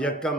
1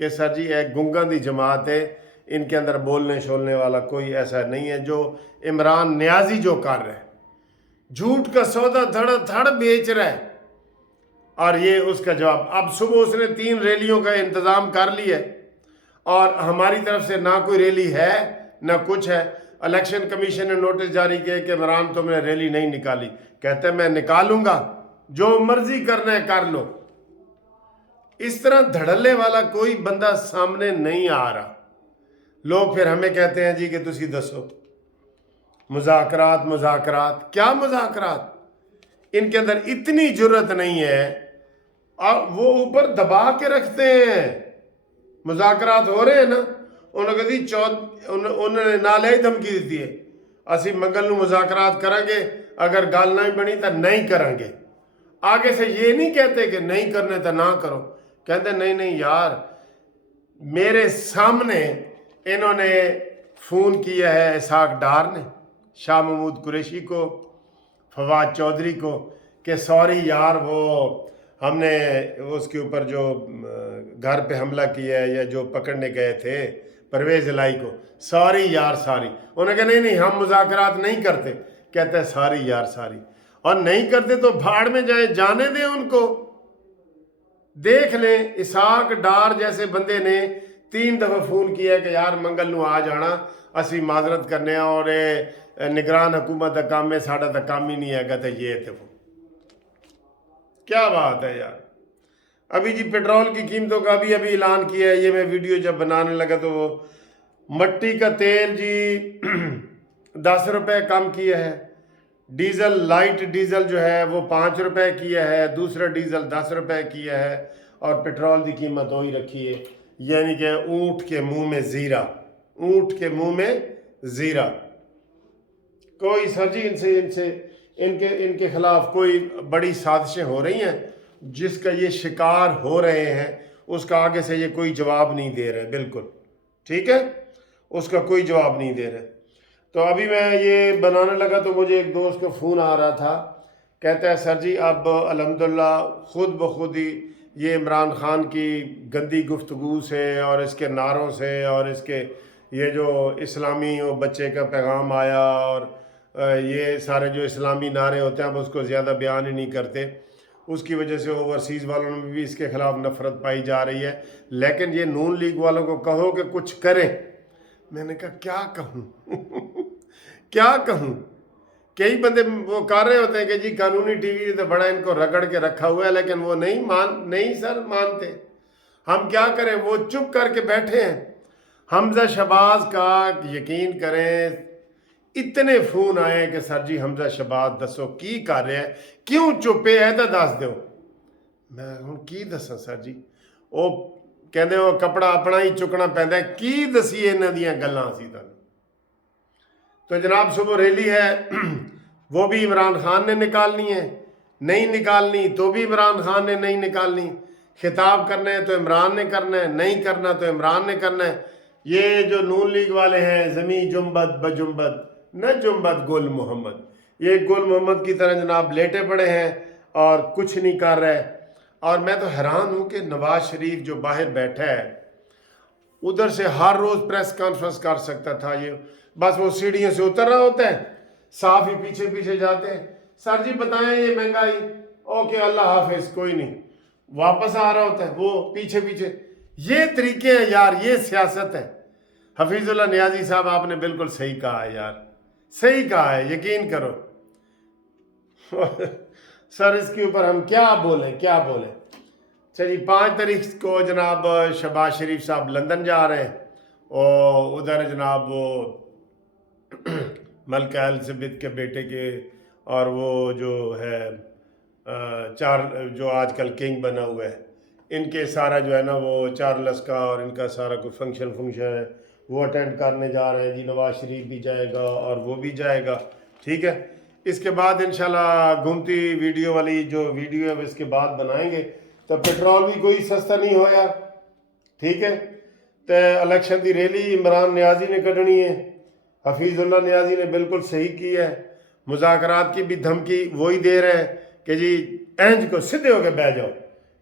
کہ سر جی ایک گنگا دی جماعت ہے، ان کے اندر بولنے شولنے والا کوئی ایسا نہیں ہے، جو عمران نیازی جو کر رہا ہے جھوٹ کا سودا دھڑ دھڑ بیچ رہا ہے، اور یہ اس کا جواب۔ اب صبح اس نے 3 ریلیوں کا انتظام کر لیا ہے، اور ہماری طرف سے نہ کوئی ریلی ہے نہ کچھ ہے۔ الیکشن کمیشن نے نوٹس جاری کیا کہ عمران تم نے ریلی نہیں نکالی، کہتے ہیں میں نکالوں گا، جو مرضی کرنا ہے کر لو۔ اس طرح دھڑلے والا کوئی بندہ سامنے نہیں آ رہا۔ لوگ پھر ہمیں کہتے ہیں جی کہ تسی دسو مذاکرات مذاکرات، کیا مذاکرات؟ ان کے اندر اتنی جرت نہیں ہے، اور وہ اوپر دبا کے رکھتے ہیں۔ مذاکرات ہو رہے ہیں نا، انہوں نے کہا انہوں نے نالے دھمکی دیتی ہے، اسی منگل نو مذاکرات کریں گے، اگر گل نہیں بنی تو نہیں کریں گے۔ آگے سے یہ نہیں کہتے کہ نہیں کرنے تو نہ کرو، کہتے نہیں نہیں یار، میرے سامنے انہوں نے فون کیا ہے اسحاق ڈار نے، شاہ محمود قریشی کو، فواد چودھری کو، کہ سوری یار وہ ہم نے اس کے اوپر جو گھر پہ حملہ کیا ہے یا جو پکڑنے گئے تھے پرویز الہی کو، سوری یار ساری۔ انہوں نے کہا نہیں نہیں ہم مذاکرات نہیں کرتے، کہتے ہیں ساری یار ساری، اور نہیں کرتے تو بھاڑ میں جائیں، جانے دیں ان کو۔ دیکھ لیں اسحاق ڈار جیسے بندے نے 3 دفعہ فون کیا ہے کہ یار منگل نو آ جانا، اسی معذرت کرنے، اور نگران حکومت کا کام ہے، ساڑھا تا کام ہی نہیں ہے، کہتے یہ تھے وہ۔ کیا بات ہے یار۔ ابھی جی پیٹرول کی قیمتوں کا ابھی اعلان کیا ہے، یہ میں ویڈیو جب بنانے لگا تو وہ مٹی کا تیل جی 10 روپے کم کیا ہے، ڈیزل لائٹ ڈیزل جو ہے وہ 5 روپے کیا ہے، دوسرا ڈیزل 10 روپے کیا ہے، اور پیٹرول کی قیمت وہی رکھی ہے، یعنی کہ اونٹ کے منہ میں زیرہ، اونٹ کے منہ میں زیرہ۔ کوئی سر جی ان کے خلاف کوئی بڑی سازشیں ہو رہی ہیں جس کا یہ شکار ہو رہے ہیں، اس کا آگے سے یہ کوئی جواب نہیں دے رہے، بالکل ٹھیک ہے، اس کا کوئی جواب نہیں دے رہے۔ تو ابھی میں یہ بنانے لگا تو مجھے ایک دوست کا فون آ رہا تھا، کہتا ہے سر جی اب الحمدللہ خود بخود ہی یہ عمران خان کی گندی گفتگو سے اور اس کے نعروں سے اور اس کے یہ جو اسلامی بچے کا پیغام آیا، اور یہ سارے جو اسلامی نعرے ہوتے ہیں اب اس کو زیادہ بیان ہی نہیں کرتے، اس کی وجہ سے اوورسیز والوں میں بھی اس کے خلاف نفرت پائی جا رہی ہے۔ لیکن یہ نون لیگ والوں کو کہو کہ کچھ کریں۔ میں نے کہا کیا کہوں کیا کہوں؟ کئی بندے وہ کر رہے ہوتے ہیں کہ جی قانونی ٹی وی تو بڑا ان کو رگڑ کے رکھا ہوا ہے، لیکن وہ نہیں سر مانتے۔ ہم کیا کریں، وہ چپ کر کے بیٹھے ہیں۔ حمزہ شہباز کا یقین کریں اتنے فون آئے کہ سر جی حمزہ شہباز دسو کی کر رہے ہیں، کیوں چپے ہے تو دس دو۔ میں ہوں کی دساں سر جی، وہ کہندے وہ کپڑا اپنا ہی چکنا پیندا ہے، کی دسیے انہاں دیاں گلاں اسی تانوں۔ تو جناب صبح ریلی ہے، وہ بھی عمران خان نے نکالنی ہے، نہیں نکالنی تو بھی عمران خان نے نہیں نکالنی، خطاب کرنا ہے تو عمران نے کرنا ہے، نہیں کرنا تو عمران نے کرنا ہے۔ یہ جو نون لیگ والے ہیں زمیں جنبت بجنبت نہ جنبت گل محمد، یہ گل محمد کی طرح جناب لیٹے پڑے ہیں اور کچھ نہیں کر رہے۔ اور میں تو حیران ہوں کہ نواز شریف جو باہر بیٹھا ہے ادھر سے ہر روز پریس کانفرنس کر سکتا تھا، یہ بس وہ سیڑھیوں سے اتر رہا ہوتا ہے، صاف ہی پیچھے پیچھے جاتے ہیں، سر جی بتائیں یہ مہنگائی، اوکے اللہ حافظ کوئی نہیں، واپس آ رہا ہوتا ہے وہ پیچھے پیچھے۔ یہ طریقے ہیں یار، یہ سیاست ہے۔ حفیظ اللہ نیازی صاحب آپ نے بالکل صحیح کہا ہے یار، صحیح کہا ہے، یقین کرو۔ سر اس کے اوپر ہم کیا بولیں کیا بولیں۔ چلیے 5 تاریخ کو جناب شہباز شریف صاحب لندن جا رہے ہیں، اور ادھر جناب وہ ملکہ الزبتھ کے بیٹے کے، اور وہ جو ہے جو آج کل کنگ بنا ہوا ہے، ان کے سارا جو ہے نا وہ چارلس کا اور ان کا سارا کوئی فنکشن ہے وہ اٹینڈ کرنے جا رہے ہیں جی۔ نواز شریف بھی جائے گا اور وہ بھی جائے گا، ٹھیک ہے۔ اس کے بعد انشاءاللہ گھومتی ویڈیو والی جو ویڈیو ہے اس کے بعد بنائیں گے۔ تو پیٹرول بھی کوئی سستا نہیں ہویا، ٹھیک ہے۔ تو الیکشن دی ریلی عمران نیازی نے کڈنی ہے، حفیظ اللہ نیازی نے بالکل صحیح کی ہے۔ مذاکرات کی بھی دھمکی وہی دے رہے ہیں کہ جی اینج کو سدھے ہو کے بیٹھ جاؤ،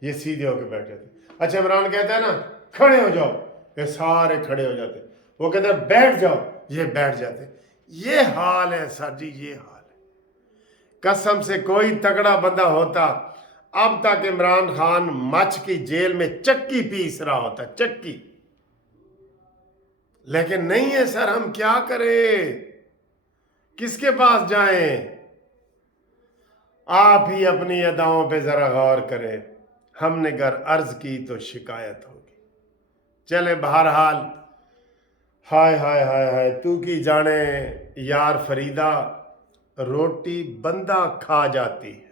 یہ سیدھے ہو کے بیٹھ جاتے. اچھا عمران کہتا ہے نا کھڑے ہو جاؤ، یہ سارے کھڑے ہو جاتے. وہ کہتا ہے بیٹھ جاؤ، یہ بیٹھ جاتے. یہ حال ہے سر جی، یہ حال ہے. قسم سے کوئی تگڑا بندہ ہوتا اب تک عمران خان مچھ کی جیل میں چکی پیس رہا ہوتا، چکی. لیکن نہیں ہے سر، ہم کیا کریں، کس کے پاس جائیں؟ آپ ہی اپنی اداؤں پہ ذرا غور کریں. ہم نے گر عرض کی تو شکایت ہوگی. چلے بہرحال، ہائے ہائے ہائے ہائے تو کی جانے یار فریدہ، روٹی بندہ کھا جاتی ہے